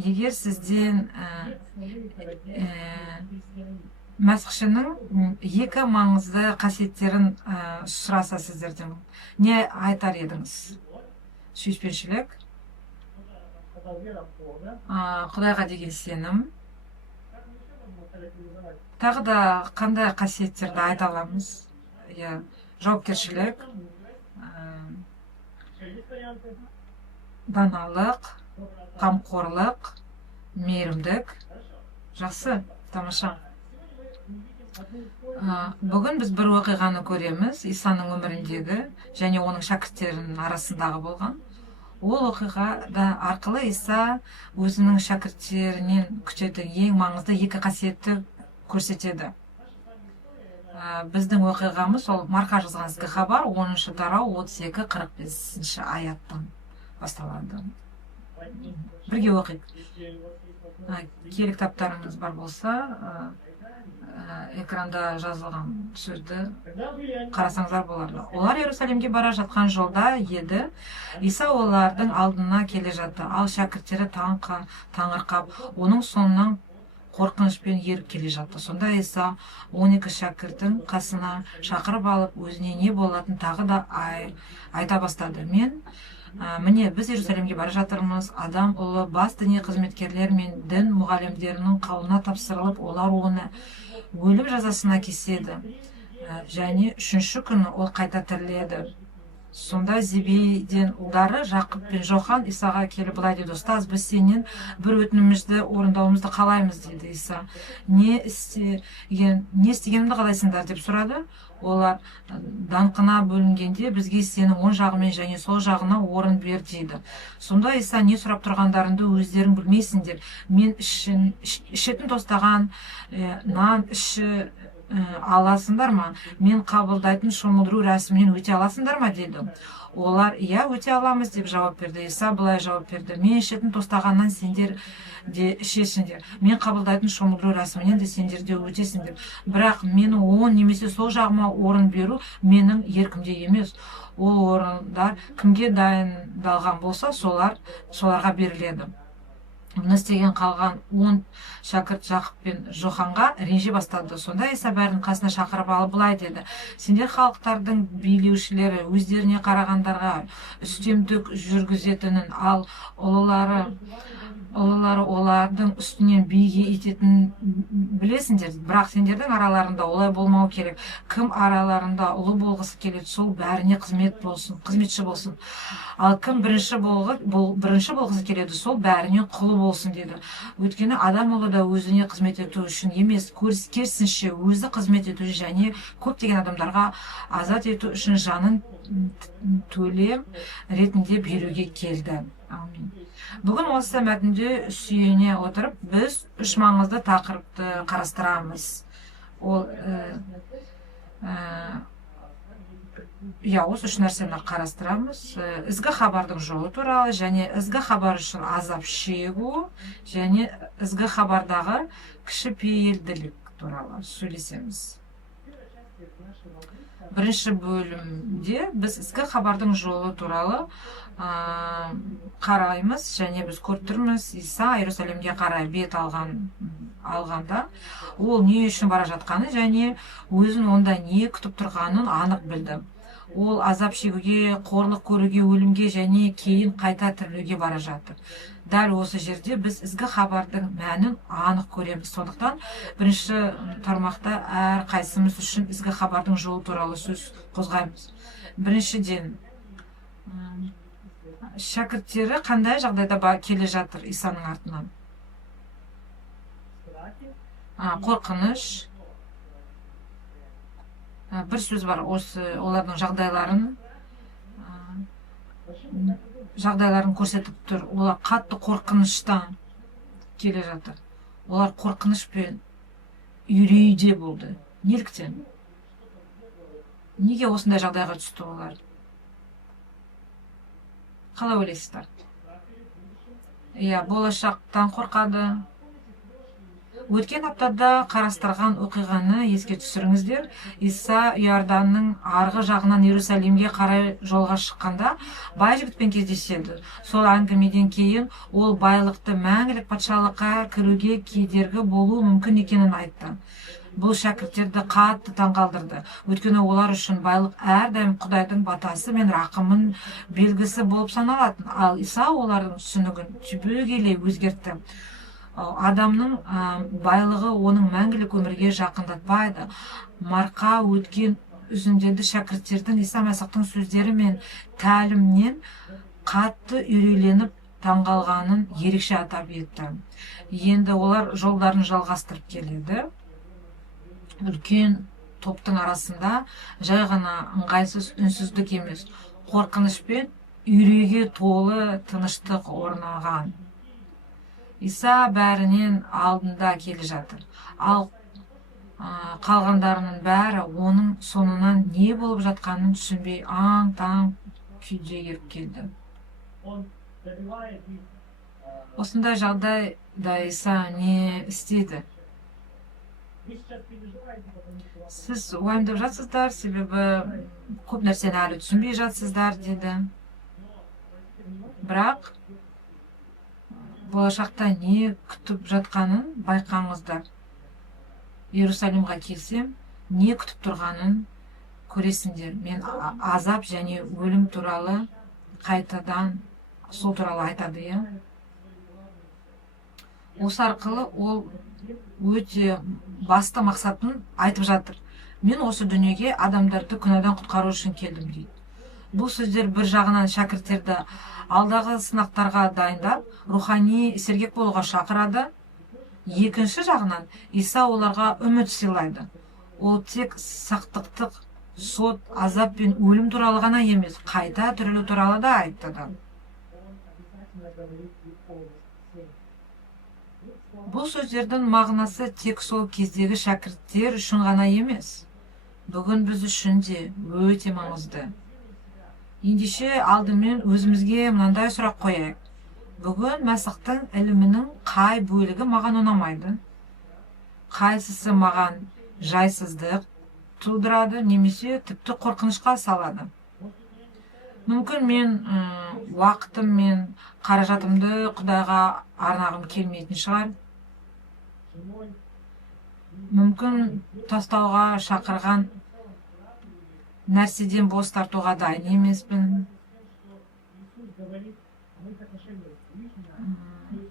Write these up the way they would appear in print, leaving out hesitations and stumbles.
Егер сізден мәсіхшінің екі маңызды қасиеттерін сұраса сіздерден, не айтар едіңіз? Сүйіспеншілік, Құдайға деген сенім, тағы да қандай қасиеттерді айта аламыз? Жауапкершілік, даналық, қамқорлық, мейірімдік. Жақсы, тамаша. Бүгін біз бір оқиғаны көреміз, Исаның өміріндегі және оның шәкірттерінің арасындағы болған. Ол оқиғада арқылы Иса өзінің шәкірттерінен күтетін ең маңызды екі қасиетті көрсетеді. Біздің оқиғамыз ол Марқа жазған ізгі хабар 10-шы тарау 32-45 аяттан басталады. Бірге оқиық. Киелі кітаптарыңыз бар болса, экранда жазылған сөзді қарасаңыздар болады. Олар Иерусалимге бара жатқан жолда еді. Иса олардың алдына келе жатты. Ал шәкірттері таңырқап, оның соңынан қорқынышпен еріп келе жатты. Сонда Иса 12 шәкірттің қасына шақырып алып, өзіне не болатынын тағы да айта бастады. Міне, біз Иерусалимге бара жатырмыз. Адам ұлы бас діни қызметкерлер мен дін мұғалімдерінің қаулына тапсырылып, олар оны өлім жазасына кеседі. Және 3-ші күні ол қайта тіріледі. Сонда Зебедейдің ұлдары Жақып пен Жохан Исаға келіп былай деді: "Ұстаз, біз сенен бір өтінімімізді орындаумызды қалаймыз", деді Иса. "Не істегенімді қалайсыңдар?" деп сұрады. Олар: "Даңқына бөлінгенде бізге сенің оң жағымен және сол жағына орын бер", дейді. Сонда Иса: "Не сұрап тұрғандарыңды өздерің білмейсіңдер. Мен ішетін тостаған нан аласыңдар ма? Мен қабылдайтын шомылдыру рәсімінен өте аласыңдар ма?" деді. Олар: "Иә, өте аламыз", деп жауап берді. Иса былай жауап берді: "Мен ішетін тостағаннан сендер де ішесіңдер. Мен қабылдайтын шомылдыру рәсімінен де сендер де өтесіңдер. Бірақ менің оң немесе сол жағыма орын беру менің еркімде емес. Ол орындар кімге дайындалған болса, соларға беріледі." Мұны істеген қалған 10 шәкірт Жақып пен Жоханға ренжи бастады. Сонда Иса бәрін қасына шақырып алып былай деді: "Сендер халықтардың билеушілері өздеріне қарағандарға үстемдік жүргізетінін, ал ұлылары олардың үстінен биге ететінін білесіңдер. Бірақ сендердің араларында олай болмау керек. Кім араларында ұлы болғысы келеді, сол бәріне қызметші болсын. Ал кім бірінші болғысы келеді, сол бәріне құлы болсын", деді. Өйткені адам ұлы да өзіне қызмет ету үшін емес, керісінше өзі қызмет ету және көптеген адамдарға азат ету үшін жанын төлем ретінде беруге келді. Амин. Бүгін осы мәтінде сүйене отырып, біз 3 маңызды тақырыпты қарастырамыз. Ол осы 3 нәрсені қарастырамыз. Ізгі хабардың жолы туралы, және ізгі хабар үшін азап шегу, және ізгі хабардағы кішіпейілділік туралы сөйлесеміз. Бірінші бөлімде біз ізгі хабардың жолы туралы қараймыз, және біз көріп тұрмыз, Иса Иерусалимге қарай бет алғанда ол не үшін бара жатқаны және өзін онда не күтіп тұрғанын анық білді. Ол азап шегуге, қорлық көруге, өлімге және кейін қайта тірілуге бара жатыр. Дәл осы жерде біз ізгі хабардың мәнін анық көреміз. Сондықтан бірінші тармақта әр қайсымыз үшін ізгі хабардың жолы туралы сөз қозғаймыз. Біріншіден, шәкірттері қандай жағдайда келе жатыр Исаның артынан? Қорқыныш. Бір сөз бар, олардың жағдайларын көрсетіп тұр. Олар қатты қорқыныштан келе жатыр. Олар қорқынышпен үрейде болды. Неліктен? Неге осындай жағдайға түсті олар? Қалай ойлайсыздар? Болашақтан қорқады. Өткен аптада қарастырған оқиғаны еске түсіріңіздер. Иса Иорданның арғы жағынан Иерусалимге қарай жолға шыққанда бай жігітпен кездеседі. Сол әңгімеден кейін ол байлықты мәңгілік патшалыққа кіруге кедергі болуы мүмкін екенін айтты. Бұл шәкірттерді қатты таңғалдырды. Өйткені олар үшін байлық әрдайым Құдайдың батасы мен рақымын белгісі болып саналатын. Ал Иса олардың түсінігін түбегейлі өзгертті. Адамның байлығы оның мәңгілік өмірге жақындатпайды. Марқа өткен үзіндегі шәкірттердің Иса Мәсіхтің сөздері мен тәлімінен қатты үйреніп таңғалғанын ерекше атап етті. Енді олар жолдарын жалғастырып келеді. Үлкен топтың арасында жай ғана ыңғайсыз үнсіздік емес, қорқыныш пен үрейге толы тыныштық орнаған. Иса бәрінен алдында келе жатыр. Ал қалғандарының бәрі оның соңынан не болып жатқанын түсінбей аң-таң күйде еріп келді. Осындай жағдайда Иса не істейді? Сіз уайымдап жатсыздар, себебі көп нәрсені әлі түсінбей жатсыздар, деді. Бірақ болашақта не күтіп жатқанын байқаңыздар. Иерусалимға келсем, не күтіп тұрғанын көресіңдер. Мен азап және өлім туралы қайтадан сол туралы айтады, иә. Осы арқылы ол өте басты мақсатын айтып жатыр. Мен осы дүниеге адамдарды күнәдан құтқару үшін келдім, дейді. Бұл сөздер бір жағынан шәкірттерді алдағы сынақтарға дайындап, рухани сергек болуға шақырады. Екінші жағынан Иса оларға үміт сыйлайды. Ол тек сақтықтық, сот, азап пен өлім туралы ғана емес, қайта тірілу туралы да айтады. Бұл сөздердің мағынасы тек сол кездегі шәкірттер үшін ғана емес. Бүгін біз үшін де өте маңызды. Ендеше алдымен өзімізге мынандай сұрақ қояйық. Бүгін Мәсіхтің ілімінің қай бөлігі маған ұнамайды? Қайсысы маған жайсыздық тудырады, немесе тіпті қорқынышқа салады? Мүмкін мен уақытым мен қаражатымды Құдайға арнағым келмейтін шығар. Мүмкін тастауға шақырған нәрседен бос тартуға дайын емеспін.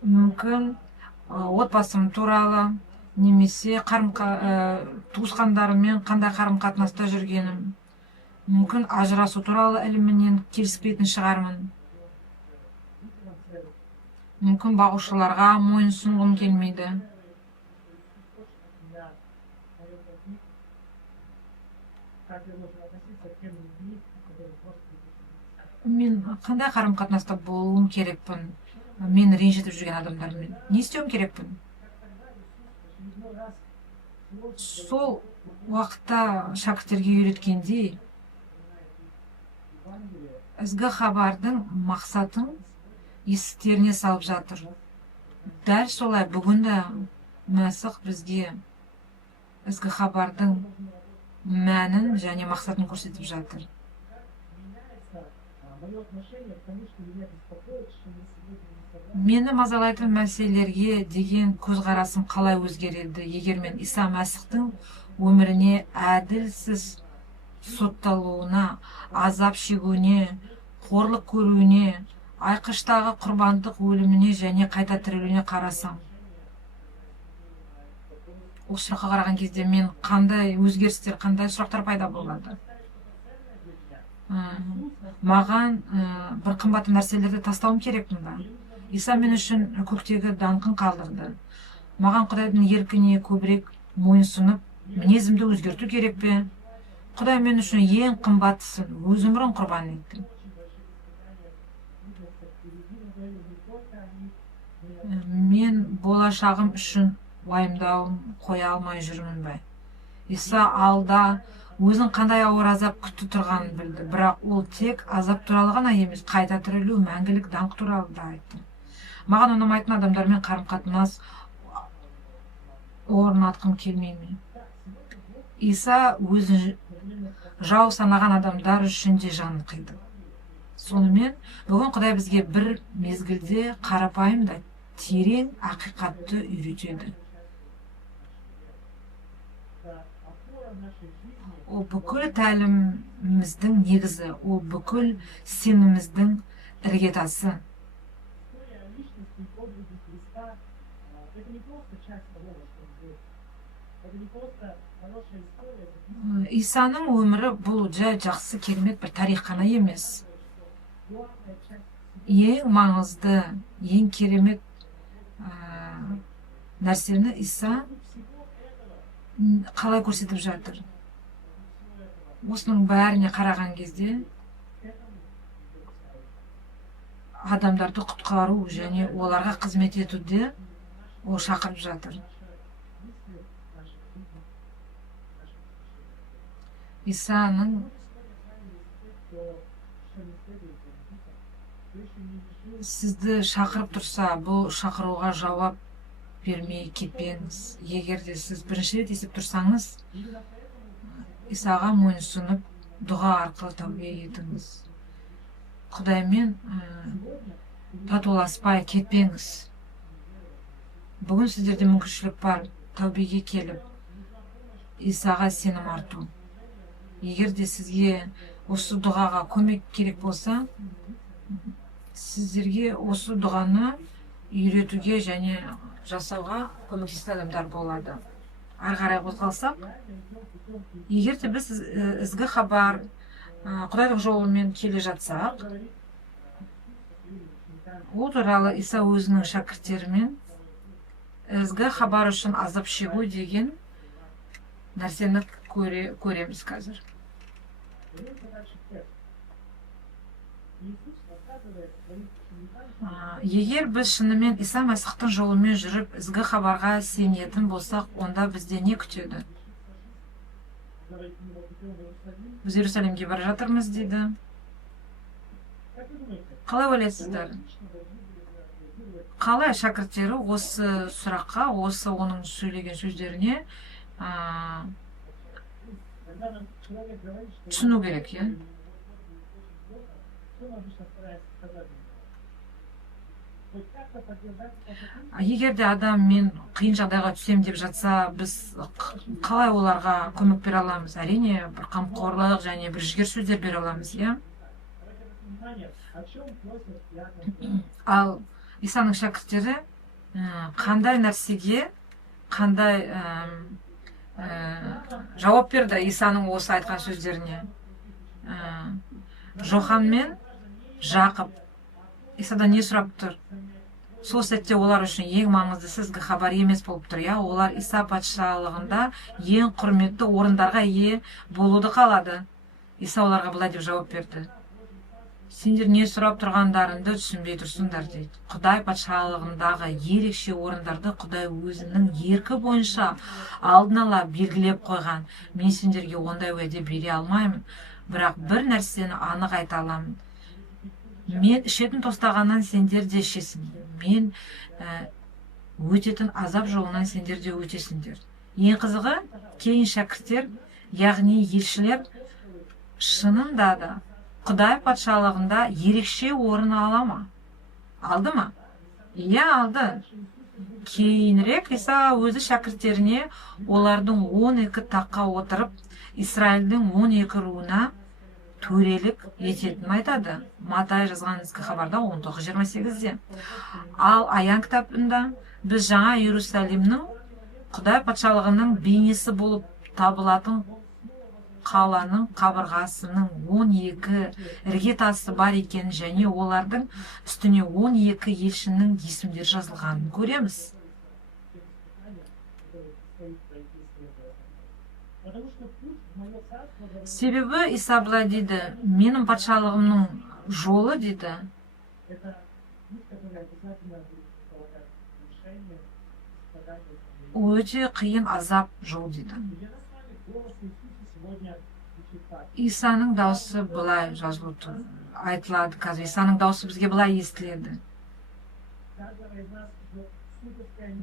Мүмкін отбасым туралы, немесе туысқандарыммен қандай қарым-қатынаста жүргенім. Мүмкін ажырасу туралы ілімінен келіспейтін шығармын. Мүмкін бағушыларға мойынсұнғым келмейді. Мен қандай қарым-қатынаста болуым керекпін? Мен ренжітіп жүрген адамдармен не істеуім керекпін? Сол уақытта шәкірттерге үйреткендей, ізгі хабардың мақсатын есіктеріне салып жатыр. Дәл солай бүгінде Мәсіх бізге ізгі хабардың мәнін және мақсатын көрсетіп жатыр. Мені мазалайтын мәселелерге деген көзқарасым қалай өзгереді, егер мен Иса Мәсіхтің өміріне әділсіз сотталуына, азап шегуіне, қорлық көруіне, айқыштағы құрбандық өліміне және қайта тірілуіне қарасам. Осы сұраққа қараған кезде мен қандай өзгерістер, қандай сұрақтар пайда болады? Маған бір қымбатты нәрселерді тастауым керекпін ба? Иса мен үшін көктегі даңқын қалдырды. Маған Құдайдың еркіне көбірек мойынсұнып, мінезімді өзгерту керек пе? Құдай мен үшін ең қымбаттысын, өз өмірін құрбан етті. Мен болашағым үшін уайымдауым қоя алмай жүрмін бе? Иса алда өзін қандай ауыр азап күтті тұрғанын білді, бірақ ол тек азап туралы ғана емес, қайта тірілу, мәңгілік даңқ туралы да айтты. Маған ұнамайтын адамдармен қарым-қатынас орнатқым келмейме. Иса өзін жау санаған адамдар үшін де жанын қиды. Сонымен бүгін Құдай бізге бір мезгілде қарапайым да терең ақиқатты үйретеді. Ол бүкіл тәліміміздің негізі, ол бүкіл сеніміміздің іргетасы. Исаның өмірі бұл жай жақсы керемет бір тарих қана емес. Ең маңызды, ең керемет нәрсені Иса қалай көрсетіп жатыр. Осының бәріне қараған кезде адамдарды құтқару және оларға қызмет етуде ол шақырып жатыр. Исаның сізді шақырып тұрса, бұл шақыруға жауап бермей кетпеңіз. Егер де сіз бірінші рет естіп тұрсаңыз, Исаға мойынсұнып, дұға арқылы тәубе етіңіз. Құдаймен татуласпай кетпеңіз. Бүгін сіздерде мүмкіншілік бар, тәубеге келіп, Исаға сенім арту. Егер де сізге осы дұғаға көмек керек болса, сіздерге осы дұғаны үйретуге және жасауға көмектесетін адамдар болады. Ары қарай қозғалсақ, егер де біз ізгі хабар, Құдайлық жолымен келе жатсақ, ол туралы Иса өзінің шәкірттерімен ізгі хабар үшін азап шегу деген нәрсені көреміз қазір. Егер біз шынымен Иса Мәсіхтің жолымен жүріп, ізгі хабарға сенетін болсақ, онда бізде не күтеді? Біз Иерусалимге бара жатырмыз дейді. Қалай ойлайсыздар? Қалай шәкірттері осы сұраққа, осы оның сөйлеген сөздеріне түсіну керек, е? Егер де адам мен қиын жағдайға түсем деп жатса, біз қалай оларға көмек бере аламыз? Әрине, бір қамқорлық және бір жігер сөздер бере аламыз, е? Ал Исаның шәкірттері қандай нәрсеге, қандай жауап берді Исаның осы айтқан сөздеріне? Жохан мен Жақып Исадан не сұрап тұр? Сол сәтте олар үшін ең маңыздысы ізгі хабар емес болып тұр, я? Олар Иса патшалығында ең құрметті орындарға ие болуды қалады. Иса оларға былай деп жауап берді: сендер не сұрап тұрғандарыңды түсінбей тұрсыңдар дейді. Құдай патшалығындағы ерекше орындарды Құдай өзінің еркі бойынша алдын ала белгілеп қойған. Мен сендерге ондай уәде бере алмаймын, бірақ бір нәрсені анық айта аламын. Мен ішетін тостағаннан сендер де ішесің. Мен өтетін азап жолынан сендер де өтесіңдер. Ең қызығы, кейін шәкірттер, яғни елшілер, шынында да Құдай патшалығында ерекше орын ала ма? Алды ма? Иә, алды. Кейінірек Иса өзі шәкірттеріне олардың 12 таққа отырып, Израильдің 12 руына төрелік ететінін айтады. Матай жазған ізгі хабарда 19:28-де. Ал Аян кітабында біз жаңа Иерусалимнің Құдай патшалығының бейнесі болып табылатын қаланың қабырғасының 12 іргетасы бар екенін және олардың үстіне 12 елшінің есімдері жазылғанын көреміз. Себебі Иса былай дейді: менің патшалығымның жолы дейді, өте қиын азап жол дейді. Исаның даусы былай жазылып айтылады қазір. Исаның даусы бізге былай естіледі: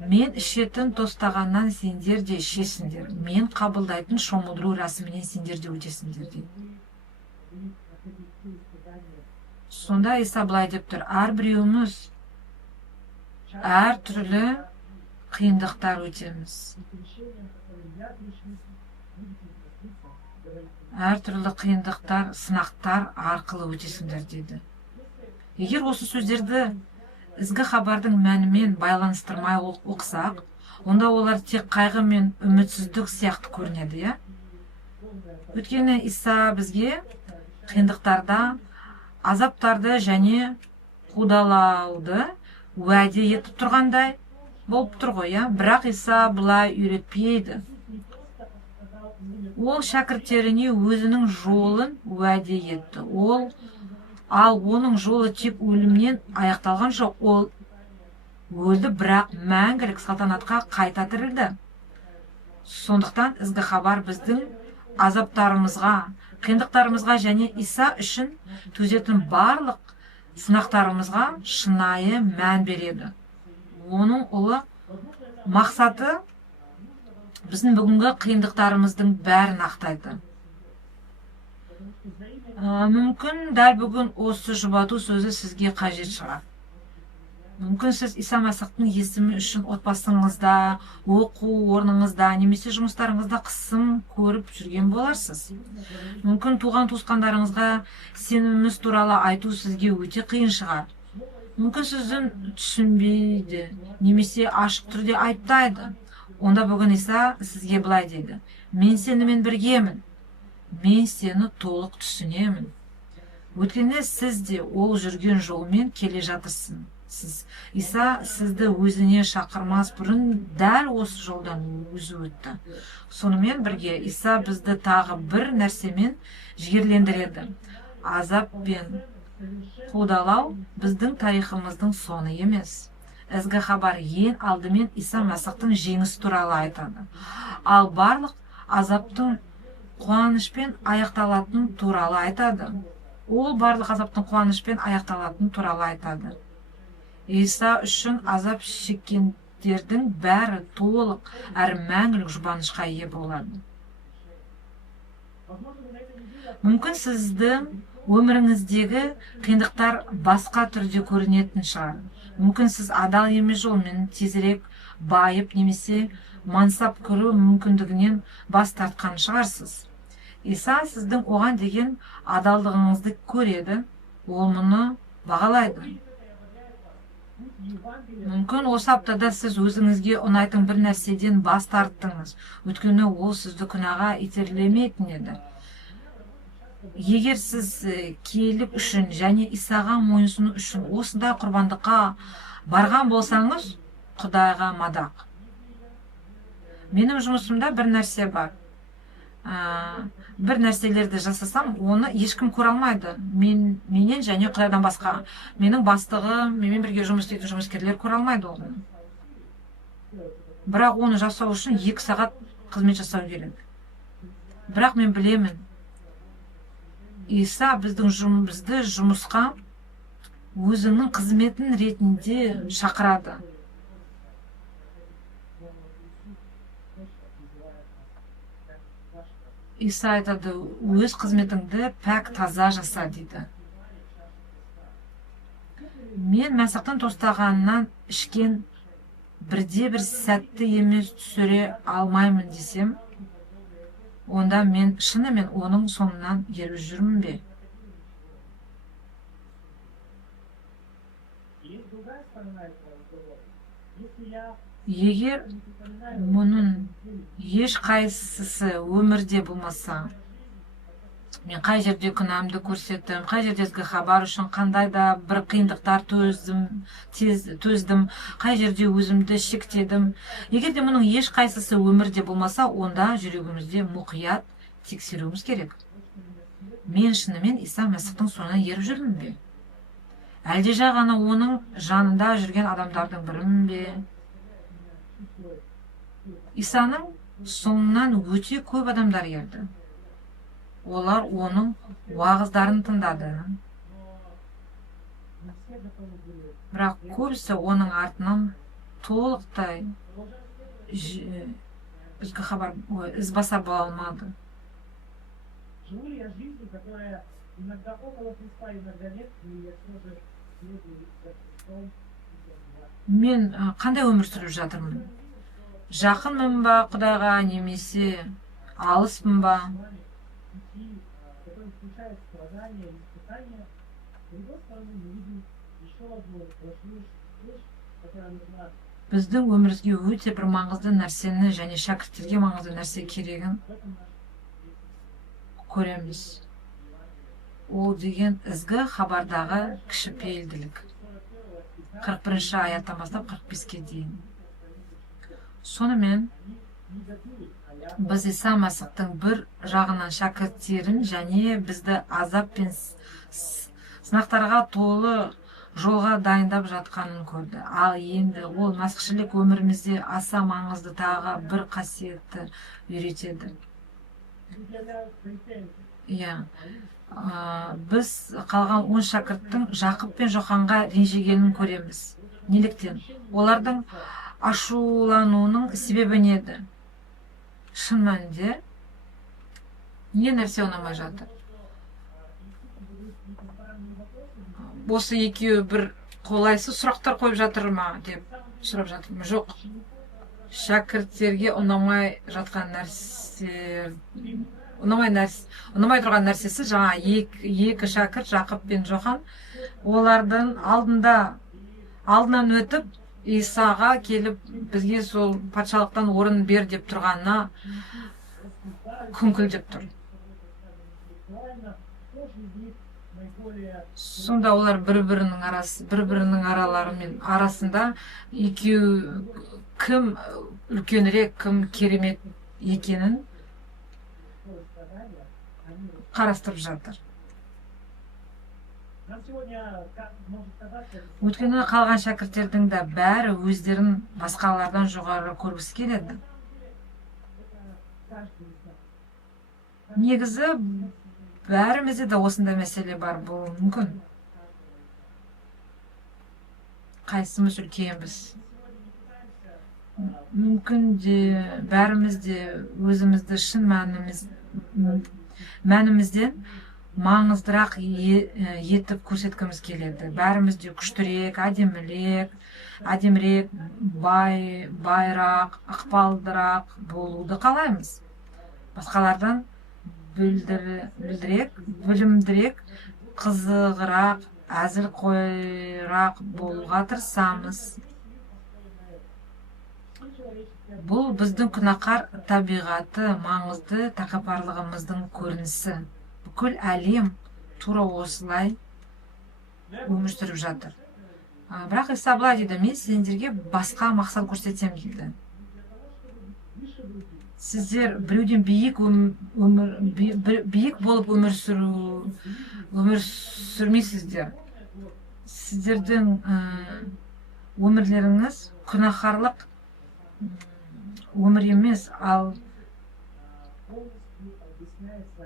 Мен ішетін тостағаннан сендер де ішесіңдер. Мен қабылдайтын шомылдыру рәсімінен сендер де өтесіңдер дейді. Сонда Иса былай деп тұр: әрбіреуіміз әр түрлі қиындықтар өтеміз. Әр түрлі қиындықтар, сынақтар арқылы өтесіңдер дейді. Егер осы сөздерді ізгі хабардың мәнімен байланыстырмай оқысақ, онда олар тек қайғы мен үмітсіздік сияқты көрінеді, иә? Өйткені Иса бізге қиындықтарда азаптарды және қудалауды уәде етіп тұрғандай болып тұр ғой, иә? Бірақ Иса бұлай үйретпейді. Ол шәкірттеріне өзінің жолын уәде етті. Ал оның жолы тек өлімнен аяқталған жоқ. Ол өлді, бірақ мәңгілік салтанатқа қайта тірілді. Сондықтан ізгі хабар біздің азаптарымызға, қиындықтарымызға және Иса үшін төзетін барлық сынақтарымызға шынайы мән береді. Оның ұлы мақсаты біздің бүгінгі қиындықтарымыздың бәрін ақтайды. Мүмкін дәл бүгін осы жұбату сөзі сізге қажет шығар. Мүмкін сіз Иса Мәсіхтің есімі үшін отбасыңызда, оқу орныңызда, немесе жұмыстарыңызда қысым көріп жүрген боларсыз. Мүмкін туған туысқандарыңызға сеніміңіз туралы айту сізге өте қиын шығар. Мүмкін сіздің түсінбейді, немесе ашық түрде айтпайды. Онда бүгін Иса сізге былай дейді: мен сенімен біргемін. Мен сені толық түсінемін. Өткенде сіз де ол жүрген жолмен келе жатырсыз. Иса сізді өзіне шақырмас бұрын дәл осы жолдан өзі өтті. Сонымен бірге Иса бізді тағы бір нәрсемен жігерлендіреді. Азап пен қудалау біздің тарихымыздың соңы емес. Ізгі хабар ең алдымен Иса Мәсіхтің жеңісі туралы айтады. Ал барлық азаптың қуанышпен аяқталатын туралы айтады. Ол барлық азаптың қуанышпен аяқталатын туралы айтады. Иса үшін азап шеккендердің бәрі толық әрі мәңгілік жұбанышқа ие болады. Мүмкін сіздің өміріңіздегі қиындықтар басқа түрде көрінетін шығар. Мүмкін сіз адал емес жолмен тезірек байып немесе мансап көру мүмкіндігінен бас тартқан шығарсыз. Иса сіздің оған деген адалдығыңызды көреді, ол мұны бағалайды. Мүмкін осы аптада сіз өзіңізге ұнайтын бір нәрседен бас тарттыңыз, өйткені ол сізді күнәға итермелемейтін еді. Егер сіз киелік үшін және Исаға мойынсыну үшін осындай құрбандыққа барған болсаңыз, Құдайға мадақ. Менің жұмысымда бір нәрсе бар. Бір нәрселерді жасасам, оны ешкім көре алмайды. Менен және Құдайдан басқа. Менің бастығы, менімен бірге жұмыс істейтін жұмыскерлер көре алмайды оны. Бірақ оны жасау үшін 2 сағат қызмет жасау керек. Бірақ мен білемін, Иса бізді жұмысқа өзінің қызметін ретінде шақырады. Иса айтады: өз қызметіңді пәк таза жаса дейді. Мен Мәсіхтің тостағанынан ішкен бірде-бір сәтті емес түсіре алмаймын десем, онда мен шынымен оның соңынан еріп жүрмін бе? Егер мұның еш қайсысы өмірде болмаса, мен қай жерде күнәмді көрсеттім, қай жерде ізгі хабар үшін қандай да бір қиындықтар төздім, қай жерде өзімді шектедім. Егер де мұның еш қайсысы өмірде болмаса, онда жүрегімізде мұқият тексеруіміз керек. Мен шынымен Иса Мәсіхтің соңынан еріп жүрмін бе? Әлде жай ғана оның жанында жүрген адамдардың бірімін бе? Исаның соңынан өте көп адамдар ерді. Олар оның уағыздарын тыңдады. Бірақ көбісі оның артынан толықтай бізге хабар ізбасар бола алмады. Живу ли я жизнью, которая иногда около Христа, иногда нет, и я все же следую за Христом. Мен қандай өмір сүріп жатырмын? Жақынмын ба Құдайға, немесе алыспын ба? Который включает страдания и испытания, с другой стороны, мы видим еще одну важную вещь, которая нужна. Біздің өмірімізге өте бір маңызды нәрсені және шәкірттерге маңызды нәрсе керегін көреміз. Ол деген ізгі хабардағы кішіпейілділік. 41 аяттан бастап 45-ке дейін. Сонымен біз Иса Масихтың бір жағынан шәкірттерін және бізді азап пен сынақтарға толы жолға дайындап жатқанын көрді. Ал енді ол масихшілік өмірімізде аса маңызды тағы бір қасиетті үйретеді. Біз қалған 10 шәкірттің Жақып пен Жоханға ренжігенін көреміз. Неліктен? Олардың ашулануының себебі неді? Шын мәнінде не нәрсе ұнамай жатыр? Осы екеуі бір қолайсыз сұрақтар қойып жатыр ма деп сұрап жатыр ма? Жоқ. Шәкірттерге ұнамай жатқан нәрсе, ұнамай тұрған нәрсесі жаңа екі шәкірт Жақып пен Жохан, олардың алдынан өтіп Исаға келіп бізге сол патшалықтан орын бер деп тұрғанына күңкілдеп тұр. Сонда олар бір-бірінің арасында екеу кім үлкенірек, кім керемет екенін қарастырып жатыр. Өйткені қалған шәкірттердің де бәрі өздерін басқалардан жоғары көргісі келеді. Негізі бәрімізде де осындай мәселе бар, бұл мүмкін. Қайсымыз үлкенбіз? Мүмкін де бәрімізде өзімізді шын мәнімізден маңыздырақ етіп көрсеткіміз келеді. Бәрімізде күштірек, әдемірек, байрақ, ықпалдырақ болуды қалаймыз. Басқалардан білімдірек, қызығырақ, әзіл қойрақ болуға тырысамыз. Бұл біздің күнәқар табиғаты, маңызды тәкаппарлығымыздың көрінісі. Бүкіл әлем тура осылай өмір сүріп жатыр. Бірақ Иса былай дейді, мен сендерге басқа мақсат көрсетем дейді. Сіздер біреуден биік болып өмір сүрмейсіздер. Сіздердің өмірлеріңіз күнәқарлық өмір емес, ал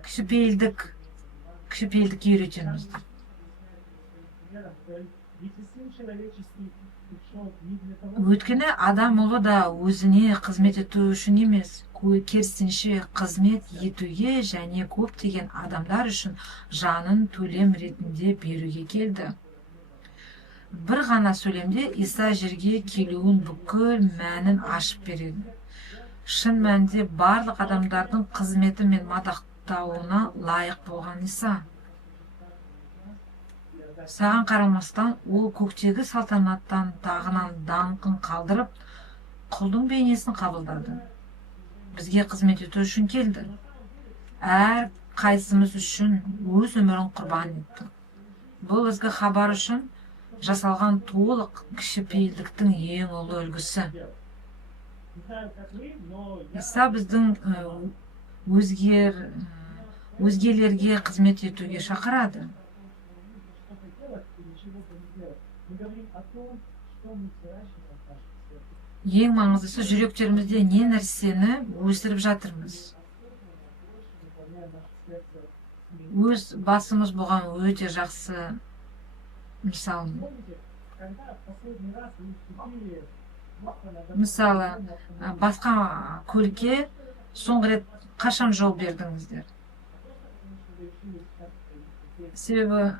кішіпейілдікке үйретеміз. Өйткені адам ұлы да өзіне қызмет ету үшін емес, керісінше қызмет етуге және көптеген адамдар үшін жанын төлем ретінде беруге келді. Бір ғана сөйлемде Иса жерге келуін бүкіл мәнін ашып береді. Шын мәнінде барлық адамдардың қызметі мен мадақтауына лайық болған Иса. Саған қарамастан ол көктегі салтанаттан тағынан даңқын қалдырып, құлдың бейнесін қабылдады. Бізге қызмет ету үшін келді. Әр қайсымыз үшін өз өмірін құрбан етті. Бұл ізгі хабар үшін жасалған толық кішіпейілдіктің ең ұлы үлгісі. Иса біздің өзгелерге қызмет етуге шақырады. Ең маңыздысы жүректерімізде не нәрсені өсіріп жатырмыз. Өз басымыз болған өте жақсы мысал. Мысалы, басқа көлікке соңғы рет қашан жол бердіңіздер? Себебі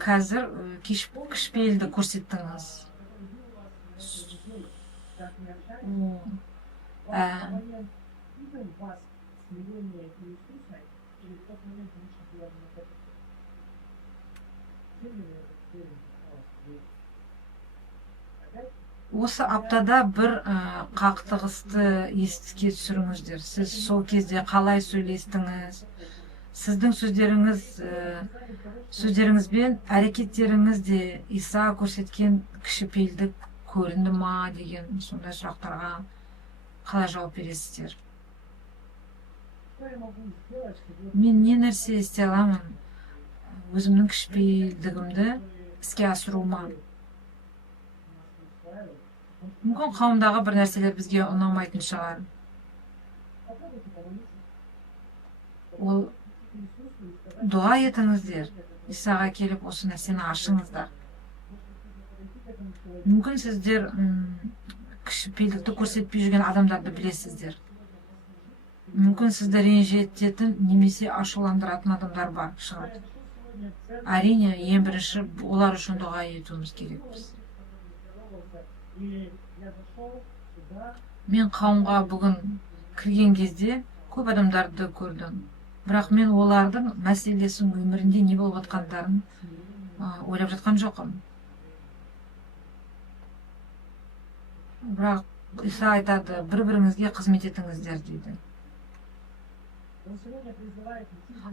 қазір кішіпейілді көрсеттіңіз. Осы аптада бір қақтығысты еске түсіріңіздер. Сіз сол кезде қалай сөйлестіңіз? Сіздің сөздеріңіз бен әрекеттеріңіз де Иса көрсеткен кішіпейілдік көрінді ма деген сондай сұрақтарға қалай жауап бересіздер? Мен не нәрсе істей аламын? Өзімнің кішіпейілдігімді іске асыруыма. Мүмкін қауымдағы бір нәрселер бізге ұнамайтын шығар. Ол дұға етіңіздер. Исаға келіп осы нәрсені ашыңыздар. Мүмкін сіздер кішіпейілдікті көрсетпей жүрген адамдарды білесіздер. Мүмкін сізді ренжітетін немесе ашуландыратын адамдар бар шығар. Әрине, ең бірінші олар үшін дұға етуіміз керекпіз. Мен қауымға бүгін кірген кезде көп адамдарды көрдім. Бірақ мен олардың мәселесін өмірінде не болып жатқандарын ойлап жатқан жоқпын. Бірақ Иса айтады, бір-біріңізге қызмет етіңіздер дейді.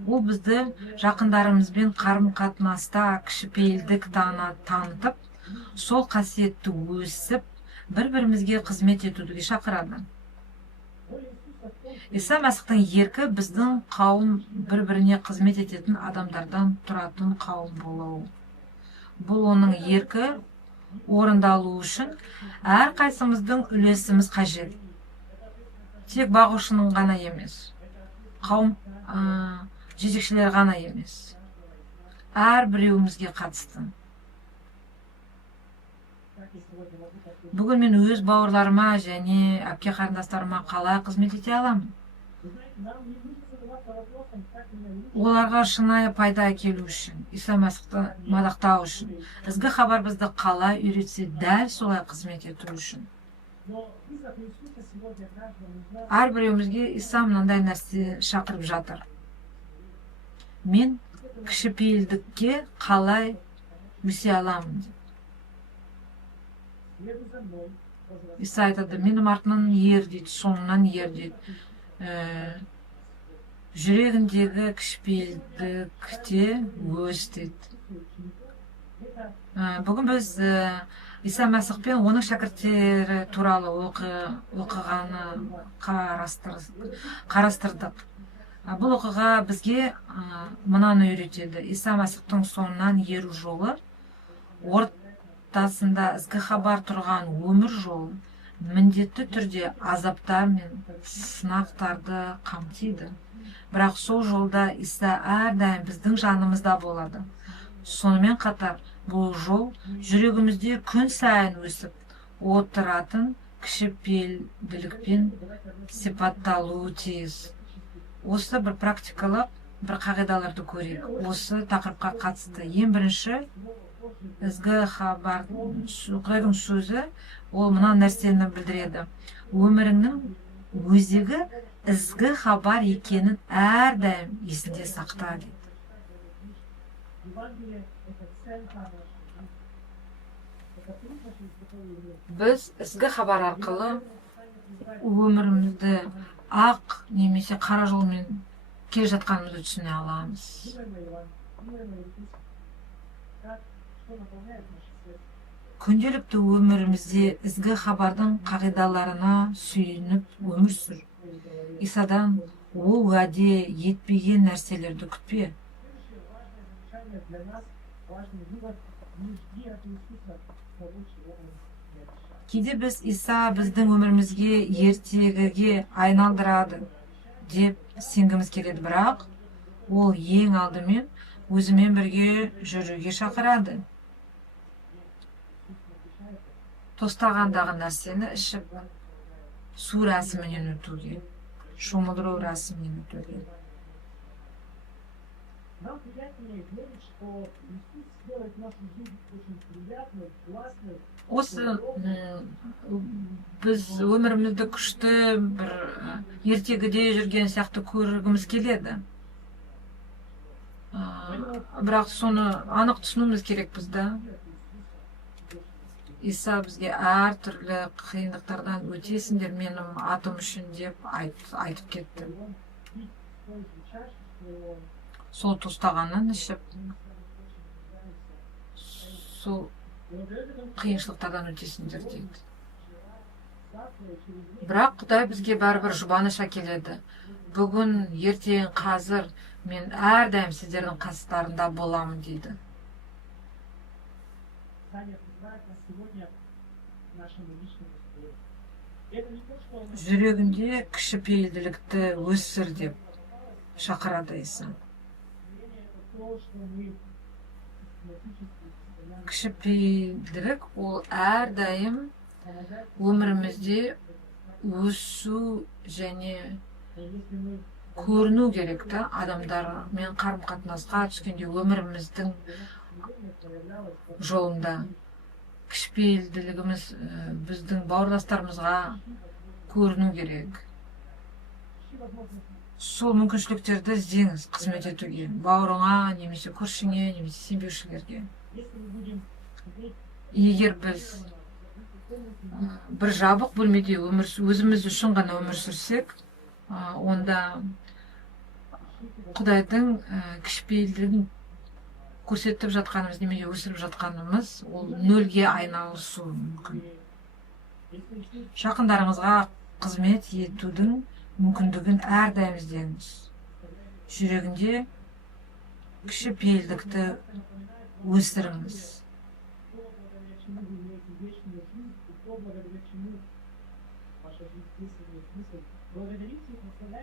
Ол бізді жақындарымызбен қарым-қатынаста кішіпейілдік танытып, сол қасиетті өсіп, бір-бірімізге қызмет етуге шақырады. Иса Мәсіхтің еркі біздің қауым бір-біріне қызмет ететін адамдардан тұратын қауым болуы. Бұл оның еркі орындалу үшін әрқайсымыздың үлесіміз қажет. Тек бағушының ғана емес, қауым жетекшілер ғана емес. Әр біреуімізге қатысты. Бүгін мен өз бауырларыма және әпке қарындастарыма қалай қызмет ете аламын? Оларға шынайы пайда әкелу үшін, Иса Мәсіхті мадақтау үшін, ізгі хабар бізді қалай үйретсе, дәл солай қызмет ету үшін. Әр біреуімізге Иса мынандай нәрсе шақырып жатыр. Мен кішіпейілдікке қалай өсе аламын деп. Иса айтады, менің артынан ер дейді, соңынан ер дейді. Жүрегіндегі кішіпейілдікте өс дейді. Бүгін біз Иса Мәсіх пен оның шәкірттері туралы оқығаны қарастырдық. Бұл оқиға бізге мынаны үйретеді. Иса Мәсіхтің соңынан еру жолы, ортасында ізгі хабар тұрған өмір жолы міндетті түрде азаптар мен сынақтарды қамтиды. Бірақ сол жолда Иса әрдайым біздің жанымызда болады. Сонымен қатар бұл жол жүрегімізде күн сайын өсіп отыратын кішіпейілділікпен сипатталуы тиіс. Осы бір практикалық бір қағидаларды көрейік. Осы тақырыпқа қатысты ең бірінші ізгі хабар, Құдайдың сөзі, ол мына нәрсені білдіреді. Өміріңнің өзегі ізгі хабар екенін әрдайым есінде сақта дейді. Біз ізгі хабар арқылы өмірімізді ақ немесе қара жолмен келе жатқанымызды түсіне аламыз. Күнделікті өмірімізде ізгі хабардың қағидаларына сүйеніп өмір сүр. Исадан ол уәде етпеген нәрселерді күтпе. Кейде біз Иса біздің өмірімізге ертегіге айналдырады деп сенгіміз келеді, бірақ ол ең алдымен өзімен бірге жүруге шақырады. тостағандағы нәрсені ішіп су рәсімінен өтуге, шомылдыру рәсімінен өтуге. Нам приятнее верить, что Иисус сделает нашу жизнь очень приятной, классной. Осы біз өмірімізді күшті бір ертегіде жүрген сияқты көргіміз келеді. Бірақ соны анық түсінуіміз керек бізді. Иса бізге әртүрлі қиындықтардан өтесіңдер менің атым үшін деп айтып кетті. Сол тостағаннан ішіп, сол қиыншылықтардан өтесіңдер дейді. Бірақ Құдай бізге бәрібір жұбаныш әкеледі. Бүгін, ертең, қазір мен әрдайым сіздердің қастарында боламын дейді. Жүрегінде кішіпейілділікті өсір деп шақырады Иса. Кішіпейілділік ол әрдайым өмірімізде өсу және көріну керек та, адамдармен қарым-қатынасқа түскенде өміріміздің жолында. Кішіпейілділігіміз біздің бауырластарымызға көріну керек. Сол мүмкіншіліктерді іздеңіз қызмет етуге, бауырыңа, немесе көршіңе, немесе сенбеушілерге. Егер біз бір жабық бөлмеде өзіміз үшін ғана өмір сүрсек, онда Құдайдың кішіпейілдігін көрсетіп жатқанымыз, немесе өсіріп жатқанымыз, ол нөлге айналысуы мүмкін. Жақындарыңызға қызмет етудің мүмкіндігін әрдайым іздеңіз. Жүрегінде кішіпейілдікті өсіріңіз.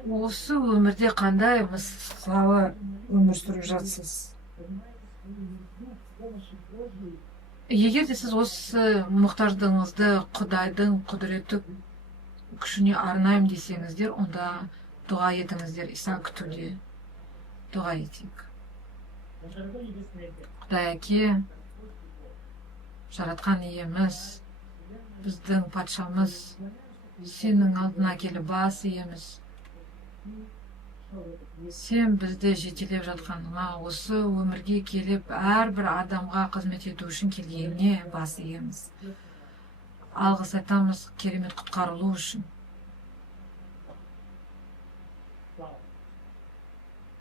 Осы өмірде қандай мысалы өмір сүріп жатсыз? Егер де сіз осы мұқтаждығыңызды Құдайдың құдіреті күшіне арнаймын десеңіздер, онда дұға етіңіздер. Иса күтуде. Дұға етейік. Құдай әке, жаратқан иеміз, біздің патшамыз, сенің алдына келіп бас иеміз. Сен бізді жетелеп жатқаныңа, осы өмірге келіп, әрбір адамға қызмет ету үшін келгеніне бас иеміз. Алғыс айтамыз керемет құтқарылу үшін.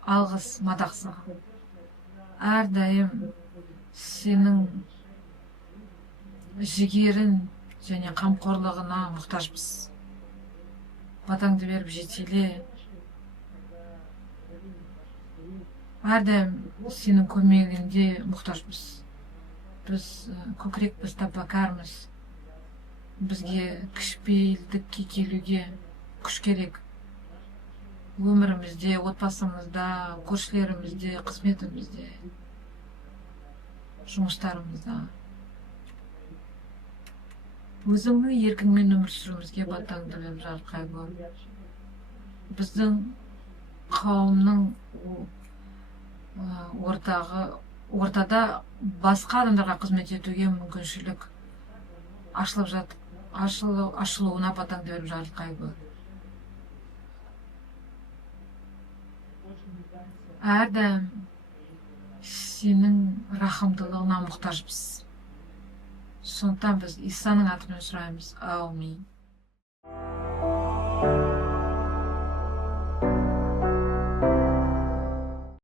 Алғыс мадақ саған. Әрдайым сенің жігерін және қамқорлығына мұқтажбыз. Батаңды беріп жетеле. Әрдайым сенің көмегінде мұқтажбыз. Біз көкірекпіз, тәубәкәрміз. Бізге кішіпейілдікке келуге күш керек. Өмірімізде, отбасымызда, көршілерімізде, қызметімізде, жұмыстарымызда. Өзіңнің еркіңмен өмір сүруімізге батаңды беріп жарқай бол. Біздің қауымның ортада басқа адамдарға қызмет етуге мүмкіншілік ашылуына батаңды беріп жарқай бол. Әрдайым сенің рахымдылығына мұқтажбыз. Сондықтан біз Исаның атымен сұраймыз. Аумин.